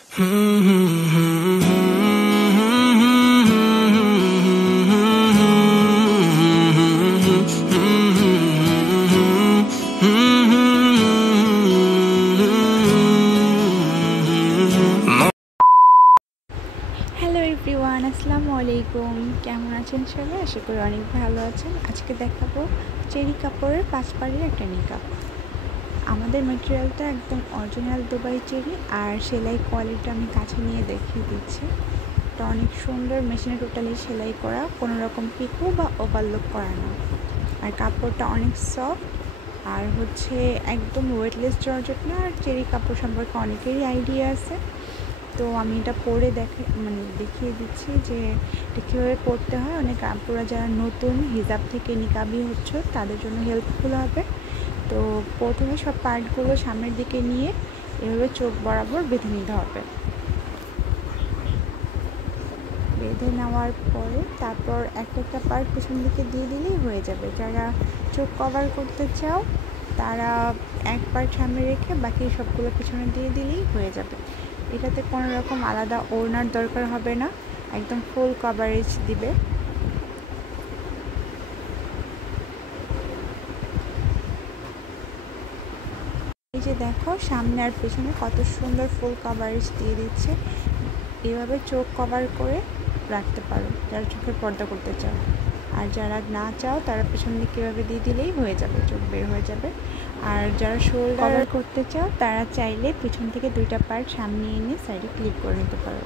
Hello everyone, আসসালামু আলাইকুম। কেমন আছেন সবাই? আশা করি অনেক ভালো আছেন। আজকে দেখাবো চেরি কাপড়ের 5 পাড়ের একটা নিকাব। আমাদের ম্যাটেরিয়ালটা একদম অরিজিনাল দুবাই চেরি, আর সেলাই কোয়ালিটি আমি কাছে নিয়ে দেখিয়ে দিচ্ছি। এটা অনেক সুন্দর, মেশিনে টোটালি সেলাই করা, কোনো রকম পিকো বা ওভারলোক করা না। আর কাপড়টা অনেক সফট, আর একদম ওয়েটলেস জর্জেট না। আর চেরি কাপড় সম্পর্কে অনেকেরই আইডিয়া আছে, তো আমি এটা পরে দেখিয়ে দিচ্ছি যে এটা কীভাবে পরতে হয়। অনেক আপুরা যারা নতুন হিজাব থেকে নিকাবি হচ্ছে তাদের জন্য হেল্পফুল হবে। তো প্রথমে সব পার্টগুলো সামনের দিকে নিয়ে এভাবে চোখ বরাবর বেঁধে নিতে হবে। বেঁধে নেওয়ার পরে তারপর একটা পার্ট পেছন দিকে দিয়ে দিলেই হয়ে যাবে। যারা চোখ কভার করতে চাও তারা এক পার্ট সামনে রেখে বাকি সবগুলো পেছনে দিয়ে দিলেই হয়ে যাবে। এটাতে কোনো রকম আলাদা ওড়নার দরকার হবে না, একদম ফুল কভারেজ দিবে। এই যে দেখো, সামনে আর পেছনে কত সুন্দর ফুল কভারেজ দিয়ে দিচ্ছে। এভাবে চোখ কভার করে রাখতে পারো যারা চোখের পর্দা করতে চাও। আর যারা না চাও তারা পেছন দিকে এভাবে দিয়ে দিলেই হয়ে যাবে, চোখ বের হয়ে যাবে। আর যারা শোল্ডার করতে চাও তারা চাইলে পিছন থেকে 2টা পার্ট সামনে এনে সাইডে ক্লিপ করে নিতে পারো।